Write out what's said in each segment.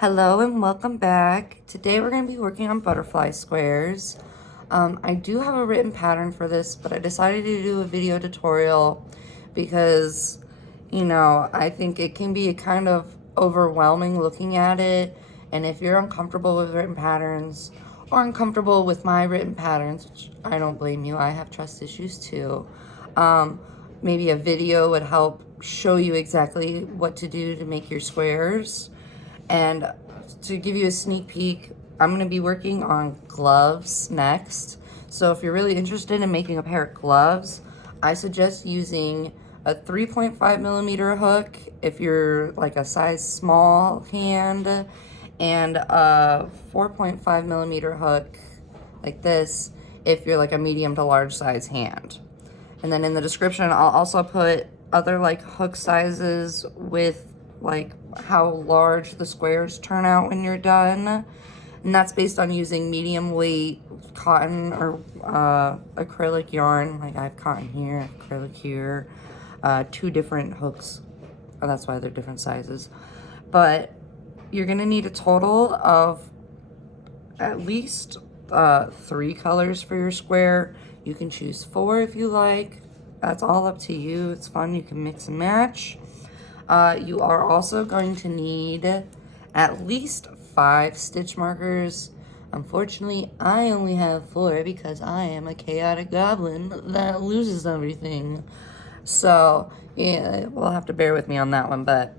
Hello and welcome back. Today we're going to be working on butterfly squares. I do have a written pattern for this, but I decided to do a video tutorial because, I think it can be kind of overwhelming looking at it. And if you're uncomfortable with written patterns or uncomfortable with my written patterns, which I don't blame you, I have trust issues too, maybe a video would help show you exactly what to do to make your squares. And to give you a sneak peek, I'm going to be working on gloves next. So if you're really interested in making a pair of gloves, I suggest using a 3.5 millimeter hook if you're like a size small hand, and a 4.5 millimeter hook like this if you're like a medium to large size hand. And then in the description, I'll also put other like hook sizes with like how large the squares turn out when you're done. And that's based on using medium weight cotton or acrylic yarn. Like I have cotton here, acrylic here, 2 different hooks. Oh, that's why they're different sizes. But you're gonna need a total of at least 3 colors for your square. You can choose 4 if you like. That's all up to you. It's fun. You can mix and match. You are also going to need at least 5 stitch markers. Unfortunately, I only have 4 because I am a chaotic goblin that loses everything. So, yeah, we'll have to bear with me on that one. But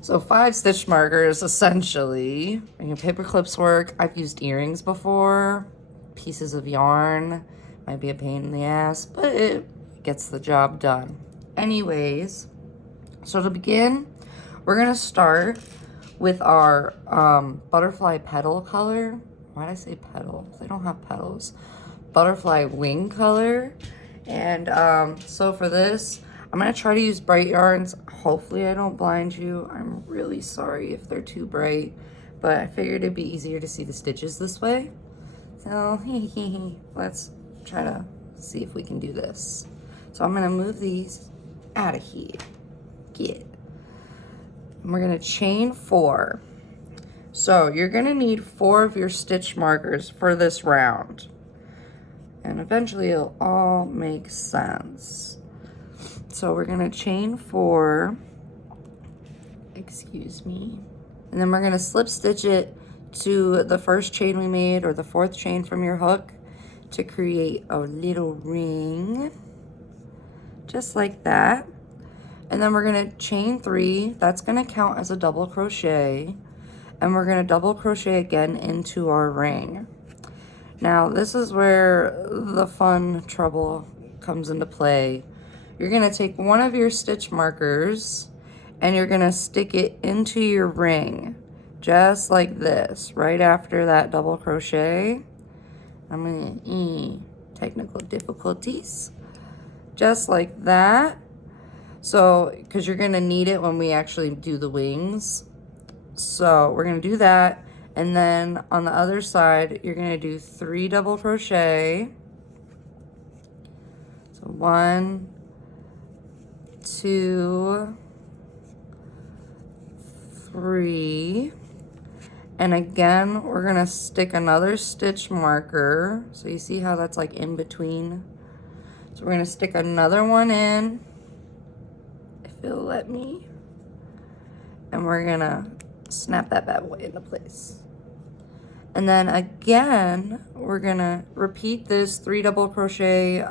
so 5 stitch markers, essentially. And your paper clips work. I've used earrings before. Pieces of yarn might be a pain in the ass, but it gets the job done. Anyways, so to begin, we're gonna start with our butterfly petal color. Why did I say petal? They don't have petals. Butterfly wing color. And so for this, I'm gonna try to use bright yarns. Hopefully I don't blind you. I'm really sorry if they're too bright, but I figured it'd be easier to see the stitches this way. So let's try to see if we can do this. So I'm gonna move these out of here. And we're gonna chain 4. So you're gonna need 4 of your stitch markers for this round. And eventually it'll all make sense. So we're gonna chain 4, excuse me. And then we're gonna slip stitch it to the first chain we made, or the 4th chain from your hook, to create a little ring, just like that. And then we're gonna chain 3, that's gonna count as a double crochet, and we're gonna double crochet again into our ring. Now this is where the fun trouble comes into play. You're gonna take one of your stitch markers and you're gonna stick it into your ring, just like this, right after that double crochet. I'm gonna, technical difficulties, just like that. So, because you're gonna need it when we actually do the wings. So we're gonna do that. And then on the other side, you're gonna do 3 double crochet. So 1, 2, 3. And again, we're gonna stick another stitch marker. So you see how that's like in between. So we're gonna stick another one in, if it'll let me. And we're gonna snap that bad boy into place. And then again, we're gonna repeat this 3 double crochet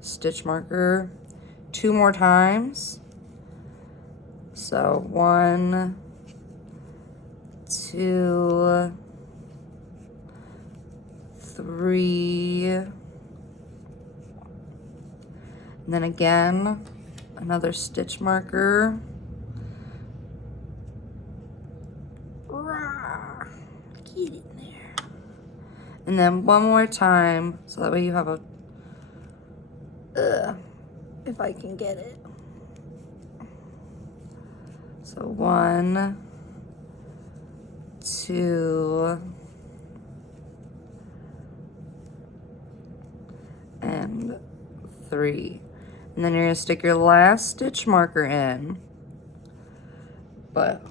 stitch marker 2 more times. So 1, 2, 3, and then again, another stitch marker. Get in there. And then one more time, so that way you have a, if I can get it. So 1, 2, and 3. And then you're gonna stick your last stitch marker in. But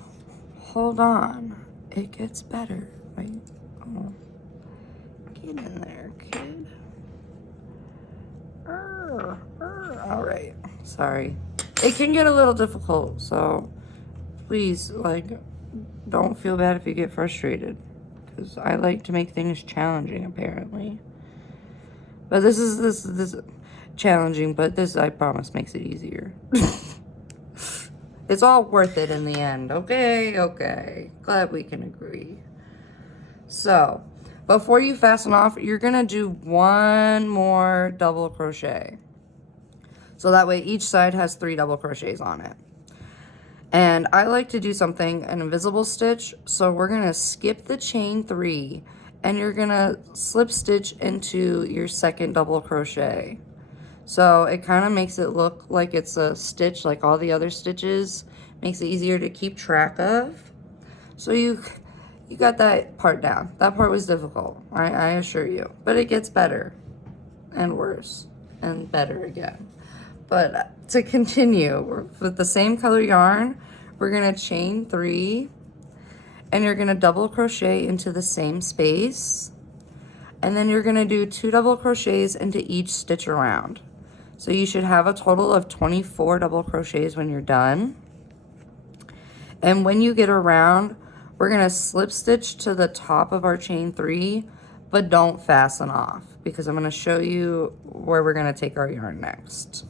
hold on. It gets better. Wait. Oh. Get in there, kid. All right. Sorry. It can get a little difficult, so please, like, don't feel bad if you get frustrated. Because I like to make things challenging, apparently. But this is challenging, but this, I promise, makes it easier. It's all worth it in the end. Okay, okay. Glad we can agree. So, before you fasten off, you're gonna do one more double crochet. So that way each side has 3 double crochets on it. And I like to do something, an invisible stitch. So we're gonna skip the chain 3 and you're gonna slip stitch into your second double crochet. So it kind of makes it look like it's a stitch like all the other stitches. Makes it easier to keep track of. So you got that part down. That part was difficult, I assure you. But it gets better and worse and better again. But to continue, with the same color yarn, we're gonna chain 3 and you're gonna double crochet into the same space. And then you're gonna do 2 double crochets into each stitch around. So you should have a total of 24 double crochets when you're done. And when you get around, we're gonna slip stitch to the top of our chain 3, but don't fasten off because I'm gonna show you where we're gonna take our yarn next.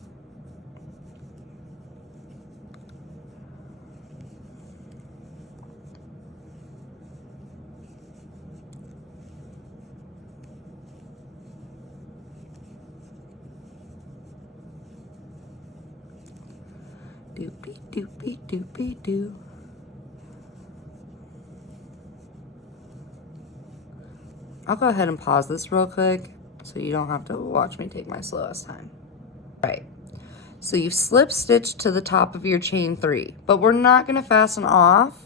Doopy doopy doopy doo. I'll go ahead and pause this real quick so you don't have to watch me take my slowest time. All right, so you've slip stitched to the top of your chain 3, but we're not gonna fasten off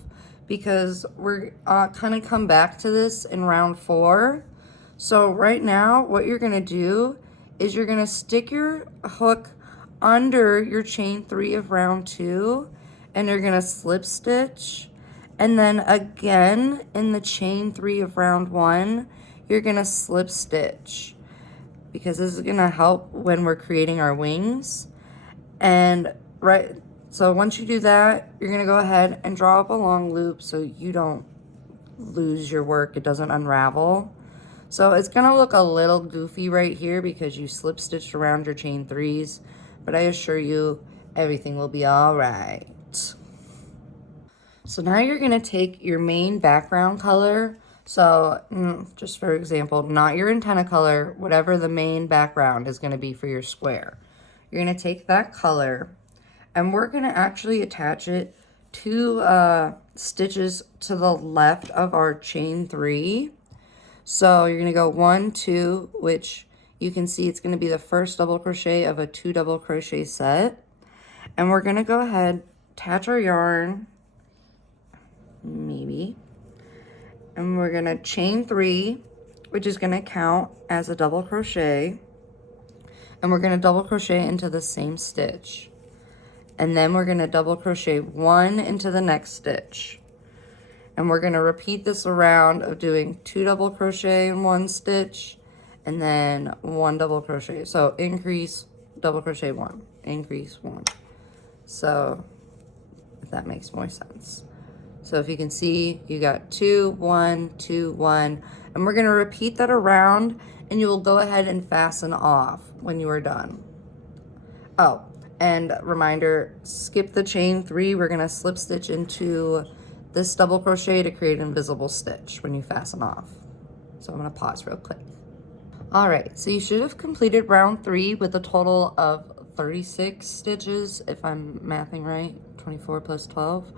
because we're gonna come back to this in round 4. So right now, what you're gonna do is you're gonna stick your hook under your chain 3 of round 2 and you're gonna slip stitch, and then again in the chain 3 of round 1 you're gonna slip stitch because this is gonna help when we're creating our wings. And so once you do that, you're gonna go ahead and draw up a long loop so you don't lose your work, it doesn't unravel. So it's gonna look a little goofy right here because you slip stitched around your chain 3s, but I assure you everything will be all right. So now you're gonna take your main background color. So just for example, not your antenna color, whatever the main background is gonna be for your square. You're gonna take that color and we're gonna actually attach it to stitches to the left of our chain 3. So you're gonna go 1, 2, which you can see it's gonna be the first double crochet of a 2 double crochet set. And we're gonna go ahead, attach our yarn, maybe, and we're gonna chain 3, which is gonna count as a double crochet. And we're gonna double crochet into the same stitch. And then we're gonna double crochet 1 into the next stitch. And we're gonna repeat this around of doing 2 double crochet in 1 stitch and then 1 double crochet. So increase, double crochet 1, increase 1. So if that makes more sense. So if you can see, you got 2, 1, 2, 1, and we're gonna repeat that around and you will go ahead and fasten off when you are done. Oh, and reminder, skip the chain 3, we're gonna slip stitch into this double crochet to create an invisible stitch when you fasten off. So I'm gonna pause real quick. All right, so you should have completed round 3 with a total of 36 stitches, if I'm mathing right, 24 plus 12.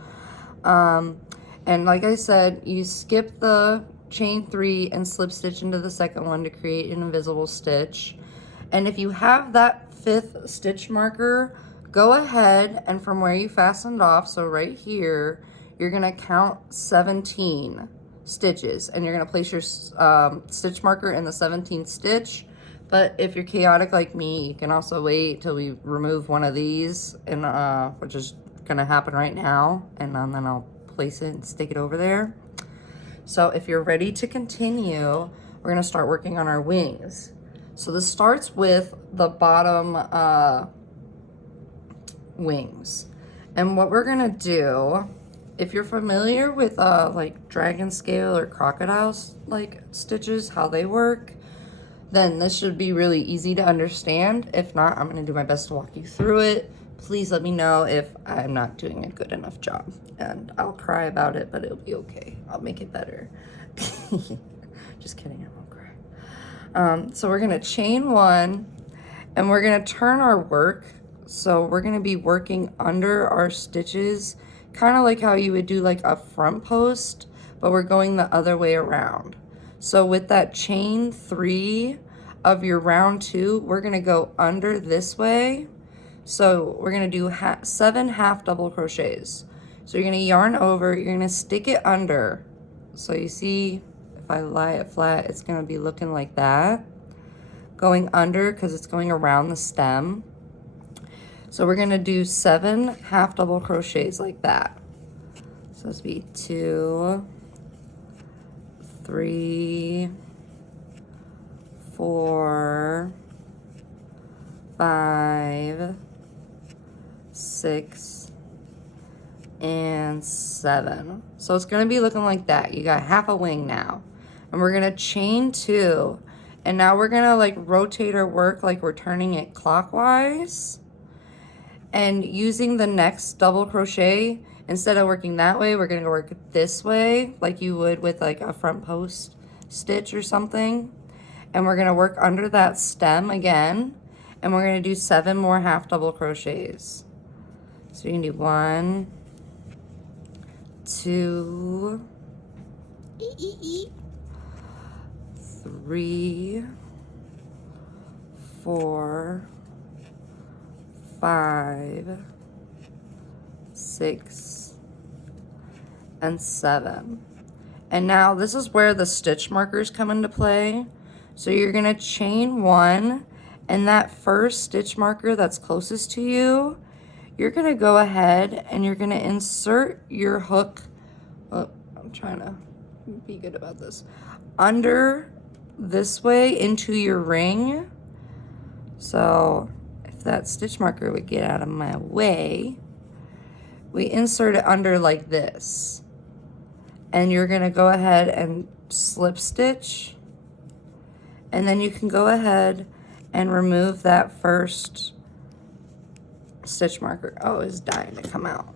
And like I said, you skip the chain 3 and slip stitch into the second one to create an invisible stitch. And if you have that 5th stitch marker, go ahead and from where you fastened off, so right here, you're gonna count 17 stitches and you're gonna place your stitch marker in the 17th stitch. But if you're chaotic like me, you can also wait till we remove one of these, and which is gonna happen right now, and then I'll place it and stick it over there. So if you're ready to continue, we're gonna start working on our wings. So this starts with the bottom wings. And what we're gonna do, if you're familiar with like dragon scale or crocodiles like stitches, how they work, then this should be really easy to understand. If not, I'm gonna do my best to walk you through it. Please let me know if I'm not doing a good enough job, and I'll cry about it, but it'll be okay. I'll make it better. Just kidding, I won't cry. So we're gonna chain one, and we're gonna turn our work. So we're gonna be working under our stitches, kind of like how you would do like a front post, but we're going the other way around. So with that chain 3 of your round 2, we're gonna go under this way. So we're gonna do 7 half double crochets. So you're gonna yarn over, you're gonna stick it under. So you see, if I lie it flat, it's gonna be looking like that. Going under, because it's going around the stem. So we're gonna do 7 half double crochets like that. So this would be 2, 3, 4, 5, 6, and 7. So it's gonna be looking like that. You got half a wing now. And we're gonna chain 2. And now we're gonna like rotate our work like we're turning it clockwise. And using the next double crochet, instead of working that way, we're gonna go work this way, like you would with like a front post stitch or something. And we're gonna work under that stem again, and we're gonna do 7 more half double crochets. So you can do 1, 2, 3, 4, 5, 6, and 7. And now this is where the stitch markers come into play. So you're gonna chain 1, and that first stitch marker that's closest to you, you're gonna go ahead and you're gonna insert your hook, oh, I'm trying to be good about this, under this way into your ring. So if that stitch marker would get out of my way, we insert it under like this. And you're gonna go ahead and slip stitch. And then you can go ahead and remove that first stitch marker. Oh, it's dying to come out.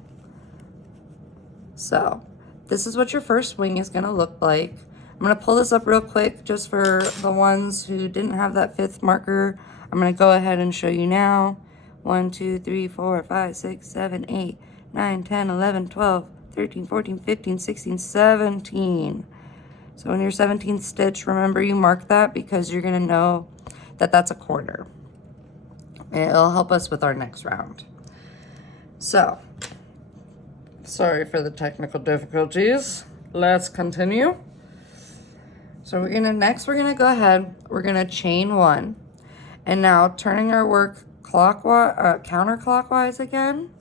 So this is what your first wing is gonna look like. I'm gonna pull this up real quick just for the ones who didn't have that 5th marker. I'm gonna go ahead and show you now. 1, 2, 3, 4, 5, 6, 7, 8, 9, 10, 11, 12, 13, 14, 15, 16, 17. So in your 17th stitch, remember you mark that because you're gonna know that that's a quarter. And it'll help us with our next round. So, sorry for the technical difficulties. Let's continue. So we're gonna go ahead, we're gonna chain 1. And now turning our work clockwise, counterclockwise again,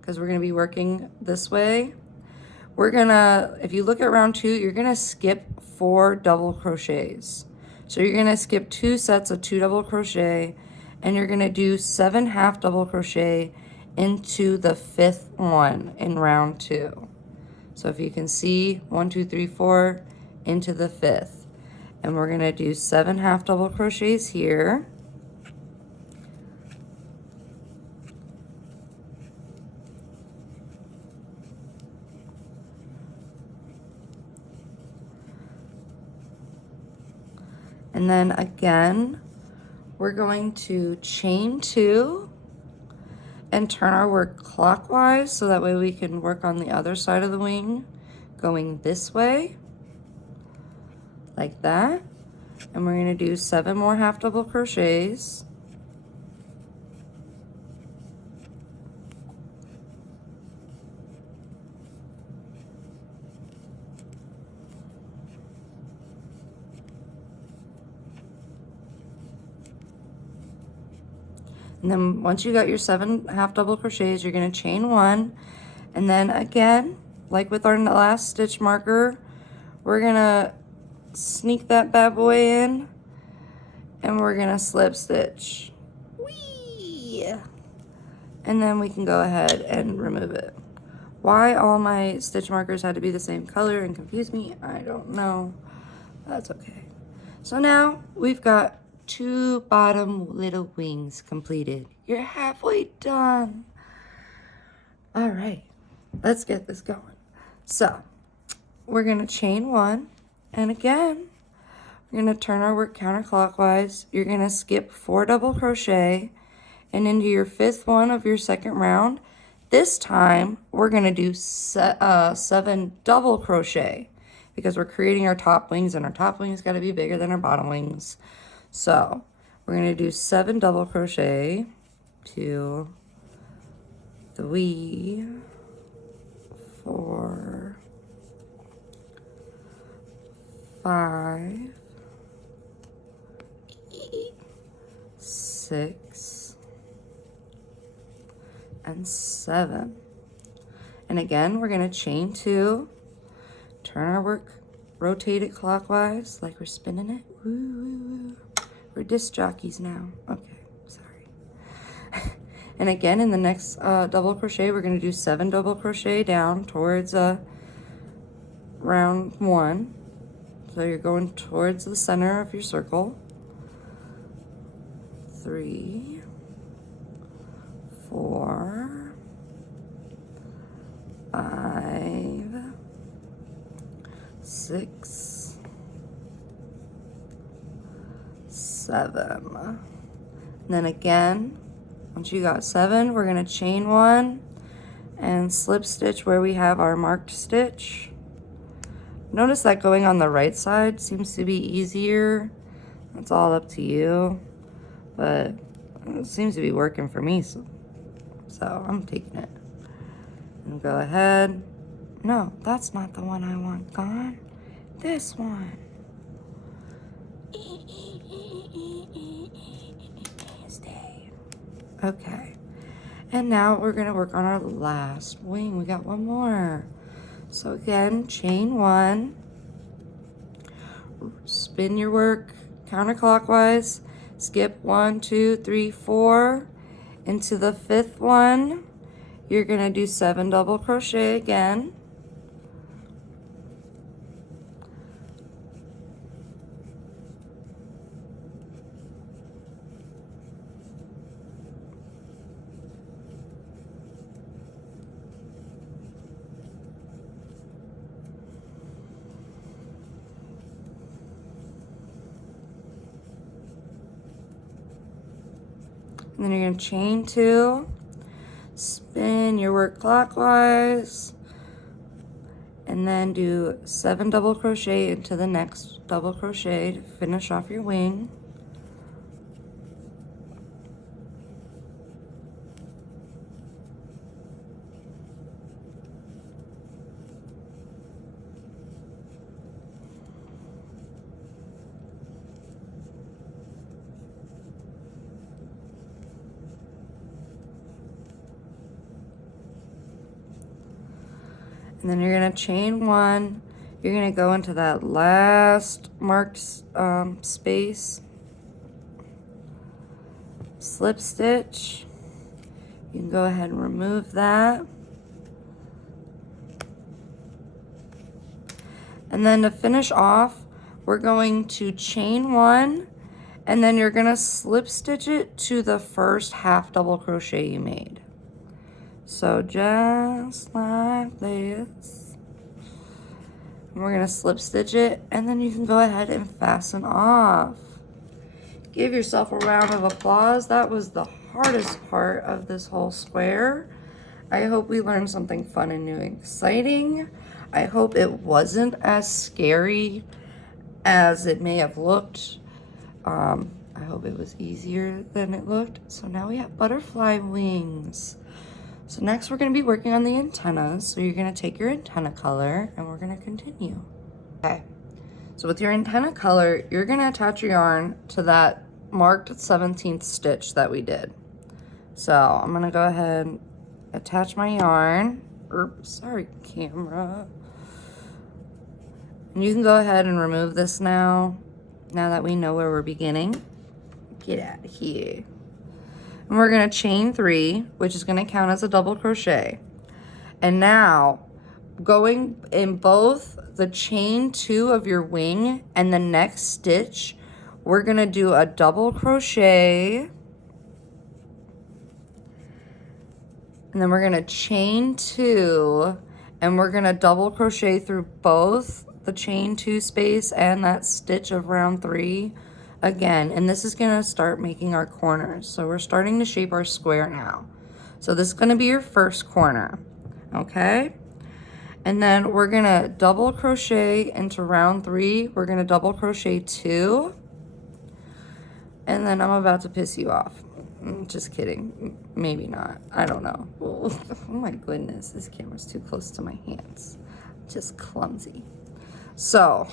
because we're gonna be working this way. We're gonna, if you look at round 2, you're gonna skip 4 double crochets. So you're gonna skip 2 sets of 2 double crochet, and you're gonna do 7 half double crochet into the 5th one in round 2. So if you can see, 1, 2, 3, 4 into the 5th. And we're gonna do 7 half double crochets here. And then again, we're going to chain 2 and turn our work clockwise so that way we can work on the other side of the wing going this way, like that. And we're going to do 7 more half double crochets. And then once you got your 7 half double crochets, you're going to chain 1, and then again like with our last stitch marker, we're gonna sneak that bad boy in and we're gonna slip stitch. Whee! And then we can go ahead and remove it. Why all my stitch markers had to be the same color and confuse me, I don't know. That's okay. So now we've got 2 bottom little wings completed. You're halfway done. All right, let's get this going. So we're gonna chain 1, and again, we're gonna turn our work counterclockwise. You're gonna skip 4 double crochet and into your 5th one of your 2nd round. This time, we're gonna do 7 double crochet because we're creating our top wings, and our top wings gotta be bigger than our bottom wings. So we're gonna do 7 double crochet, 2, 3, 4, 5, 6, and 7. And again, we're going to chain 2, turn our work, rotate it clockwise like we're spinning it. Woo, woo, woo. We're disc jockeys now. Okay, sorry. And again, in the next double crochet, we're going to do 7 double crochet down towards round 1. So you're going towards the center of your circle. 3, 4, 5, 6, 7. And then again, once you got 7, we're going to chain 1 and slip stitch where we have our marked stitch. Notice that going on the right side seems to be easier. That's all up to you, but it seems to be working for me, so I'm taking it. And go ahead. No, that's not the one I want gone. This one. Stay. Okay. And now we're going to work on our last wing. We got one more. So again, chain 1. Spin your work counterclockwise. Skip 1, 2, 3, 4. Into the 5th one, you're going to do 7 double crochet again. And then you're going to chain 2, spin your work clockwise, and then do 7 double crochet into the next double crochet to finish off your wing. And then you're going to chain 1. You're going to go into that last marked space. Slip stitch. You can go ahead and remove that. And then to finish off, we're going to chain 1. And then you're going to slip stitch it to the first half double crochet you made. So just like this. And we're going to slip stitch it, and then you can go ahead and fasten off. Give yourself a round of applause. That was the hardest part of this whole square. I hope we learned something fun and new and exciting. I hope it wasn't as scary as it may have looked. I hope it was easier than it looked. So now we have butterfly wings. So next we're going to be working on the antennas. So you're going to take your antenna color and we're going to continue. Okay, so with your antenna color, you're going to attach your yarn to that marked 17th stitch that we did. So I'm going to go ahead and attach my yarn Sorry, camera. And you can go ahead and remove this now that we know where we're beginning. Get out of here. And we're gonna chain 3, which is gonna count as a double crochet. And now, going in both the chain 2 of your wing and the next stitch, we're gonna do a double crochet. And then we're gonna chain 2, and we're gonna double crochet through both the chain 2 space and that stitch of round 3 again. And this is gonna start making our corners. So we're starting to shape our square now. So this is gonna be your first corner, okay? And then we're gonna double crochet into round 3. We're gonna double crochet 2. And then I'm about to piss you off. Just kidding. Maybe not. I don't know. Oh my goodness, this camera's too close to my hands. Just clumsy. So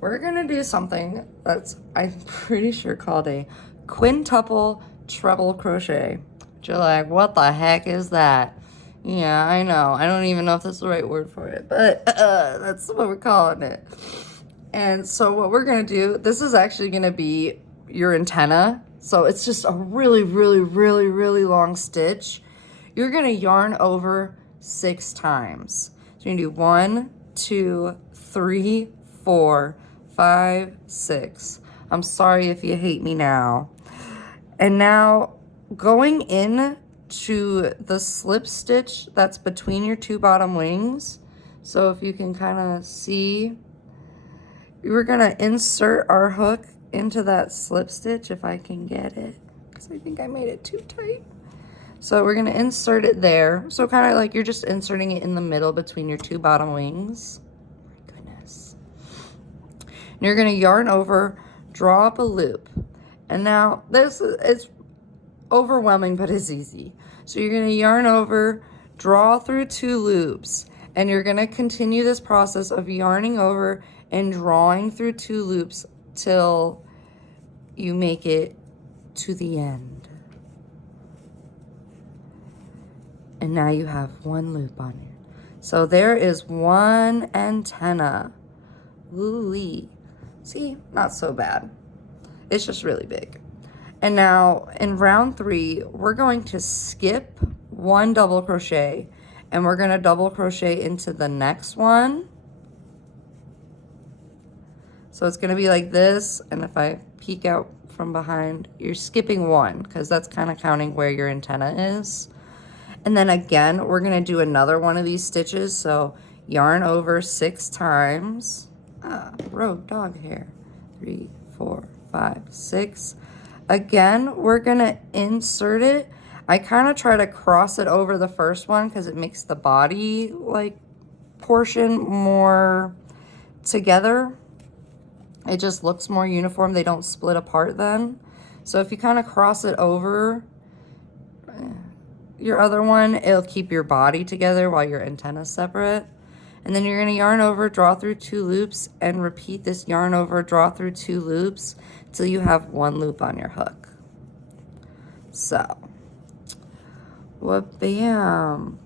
we're gonna do something that's, I'm pretty sure, called a quintuple treble crochet. But you're like, what the heck is that? Yeah, I know. I don't even know if that's the right word for it, but that's what we're calling it. And so what we're gonna do, this is actually gonna be your antenna. So it's just a really, really, really, really long stitch. You're gonna yarn over 6 times. So you're gonna do 1, 2, 3, 4, 5, 6. I'm sorry if you hate me now. And now going in to the slip stitch that's between your 2 bottom wings. So if you can kind of see, we're gonna insert our hook into that slip stitch if I can get it, because I think I made it too tight. So we're gonna insert it there. So kind of like you're just inserting it in the middle between your 2 bottom wings. My goodness. And you're gonna yarn over, draw up a loop. And now this is overwhelming, but it's easy. So you're gonna yarn over, draw through 2 loops, and you're gonna continue this process of yarning over and drawing through 2 loops till you make it to the end. And now you have 1 loop on it. So there is 1 antenna. Woo-wee. See, not so bad. It's just really big. And now in round 3, we're going to skip 1 double crochet, and we're gonna double crochet into the next one. So it's gonna be like this, and if I peek out from behind, you're skipping 1, because that's kind of counting where your antenna is. And then again, we're gonna do another one of these stitches, so yarn over 6 times. Rogue dog hair. 3, 4, 5, 6. Again, we're gonna insert it. I kind of try to cross it over the first one because it makes the body like portion more together. It just looks more uniform. They don't split apart then. So if you kind of cross it over your other one, it'll keep your body together while your antenna's separate. And then you're gonna yarn over, draw through 2 loops, and repeat this yarn over, draw through 2 loops till you have 1 loop on your hook. So, well, bam,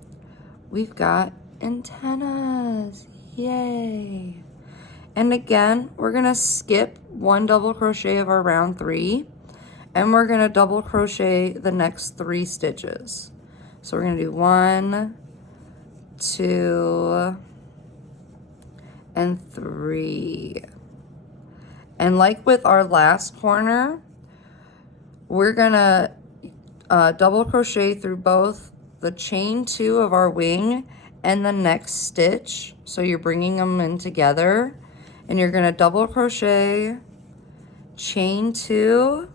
we've got antennas, yay. And again, we're gonna skip 1 double crochet of our round 3, and we're gonna double crochet the next 3 stitches. So we're gonna do 1, 2, and 3. And like with our last corner, we're gonna double crochet through both the chain 2 of our wing and the next stitch. So you're bringing them in together, and you're gonna double crochet, chain 2,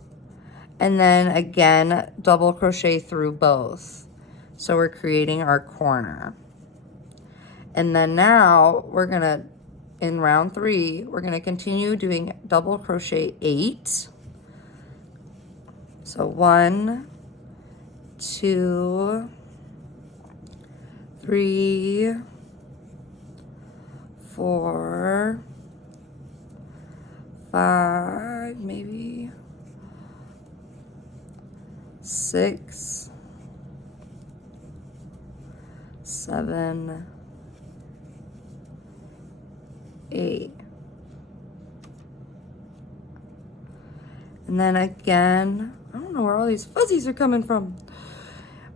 and then again double crochet through both. So we're creating our corner. And then now we're gonna, in round 3, we're gonna continue doing double crochet 8. So 1, 2, 3, 4, 5, maybe 6, 7, 8. And then again, I don't know where all these fuzzies are coming from.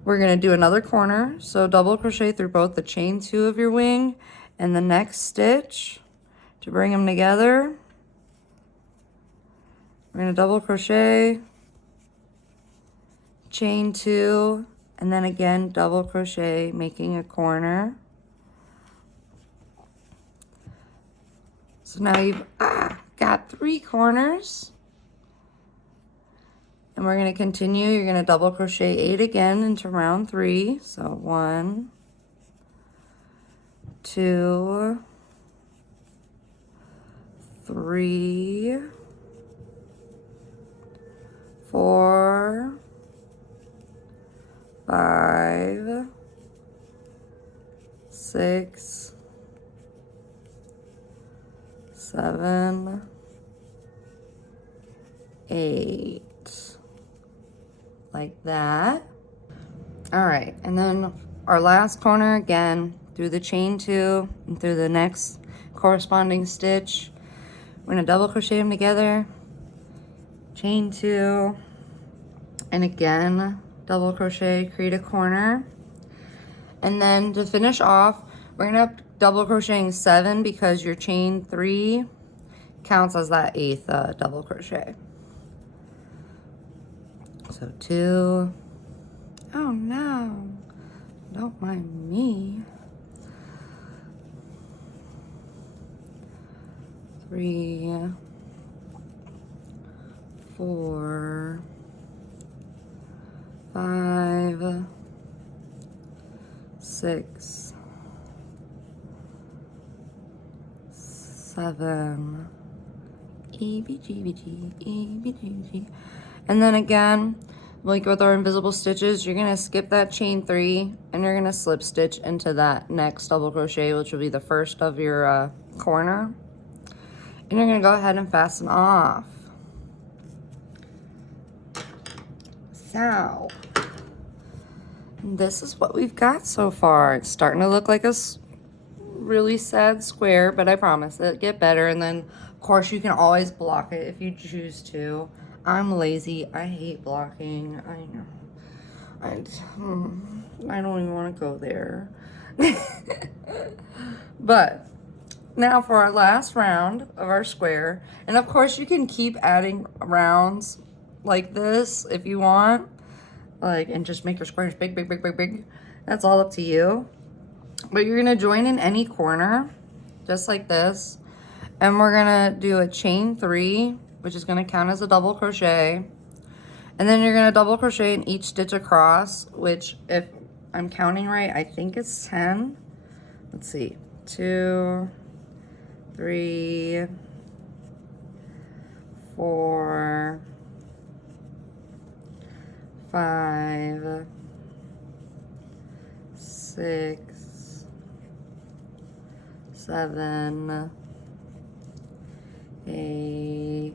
We're gonna do another corner. So double crochet through both the chain 2 of your wing and the next stitch to bring them together. We're gonna double crochet, chain 2, and then again double crochet, making a corner. So now you've got 3 corners. And we're going to continue. You're going to double crochet 8 again into round 3. So 1, 2, 3, 4, 5, 6, 7, 8. Like that. All right, and then our last corner again through the chain 2 and through the next corresponding stitch. We're gonna double crochet them together, chain 2, and again double crochet, create a corner. And then to finish off, we're gonna double crocheting 7 because your chain 3 counts as that 8th double crochet. So 2, oh no, don't mind me. 3, 4, 5, 6, 7, EBGBG. And then again, like with our invisible stitches, you're gonna skip that chain 3 and you're gonna slip stitch into that next double crochet, which will be the first of your corner. And you're gonna go ahead and fasten off. So, this is what we've got so far. It's starting to look like a really sad square, but I promise it'll get better. And then, of course, you can always block it if you choose to. I'm lazy. I hate blocking. I know. I don't even want to go there. But now for our last round of our square. And of course, you can keep adding rounds like this if you want. And just make your squares big, big, big, big, big. That's all up to you. But you're going to join in any corner, just like this. And we're going to do a chain 3, which is going to count as a double crochet. And then you're going to double crochet in each stitch across, which, if I'm counting right, I think it's 10. Let's see. 2, 3, 4, 5, 6, 7, 8,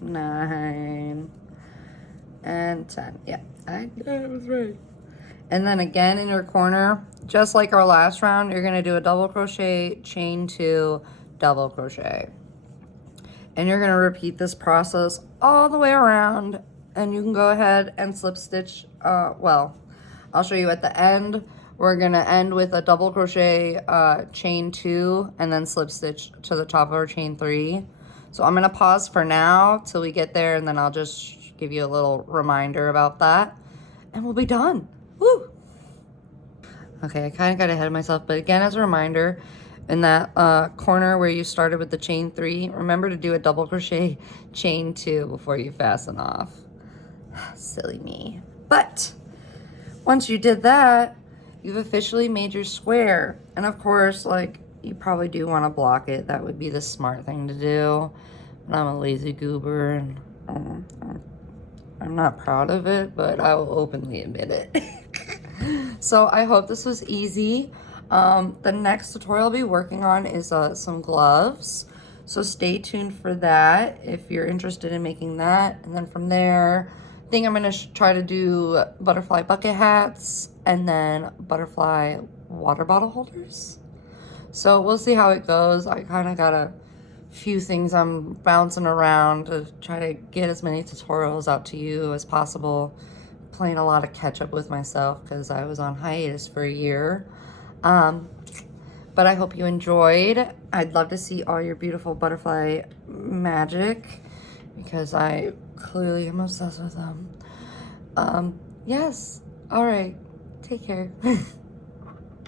9, and 10. Yeah, I was right. And then again in your corner, just like our last round, you're going to do a double crochet, chain 2, double crochet. And you're going to repeat this process all the way around, and you can go ahead and slip stitch. Well, I'll show you at the end. We're going to end with a double crochet, chain 2, and then slip stitch to the top of our chain 3. So I'm going to pause for now till we get there, and then I'll just give you a little reminder about that, and we'll be done. Woo! Okay, I kind of got ahead of myself, but again, as a reminder, in that corner where you started with the chain 3, remember to do a double crochet, chain 2 before you fasten off. Silly me. But once you did that, you've officially made your square. And of course, you probably do want to block it. That would be the smart thing to do. But I'm a lazy goober, and I'm not proud of it, but I will openly admit it. So I hope this was easy. The next tutorial I'll be working on is some gloves. So stay tuned for that if you're interested in making that. And then from there, think I'm gonna try to do butterfly bucket hats and then butterfly water bottle holders. So we'll see how it goes. I kind of got a few things I'm bouncing around to try to get as many tutorials out to you as possible. Playing a lot of catch up with myself because I was on hiatus for a year. But I hope you enjoyed. I'd love to see all your beautiful butterfly magic because I clearly am obsessed with them. Yes. All right. Take care.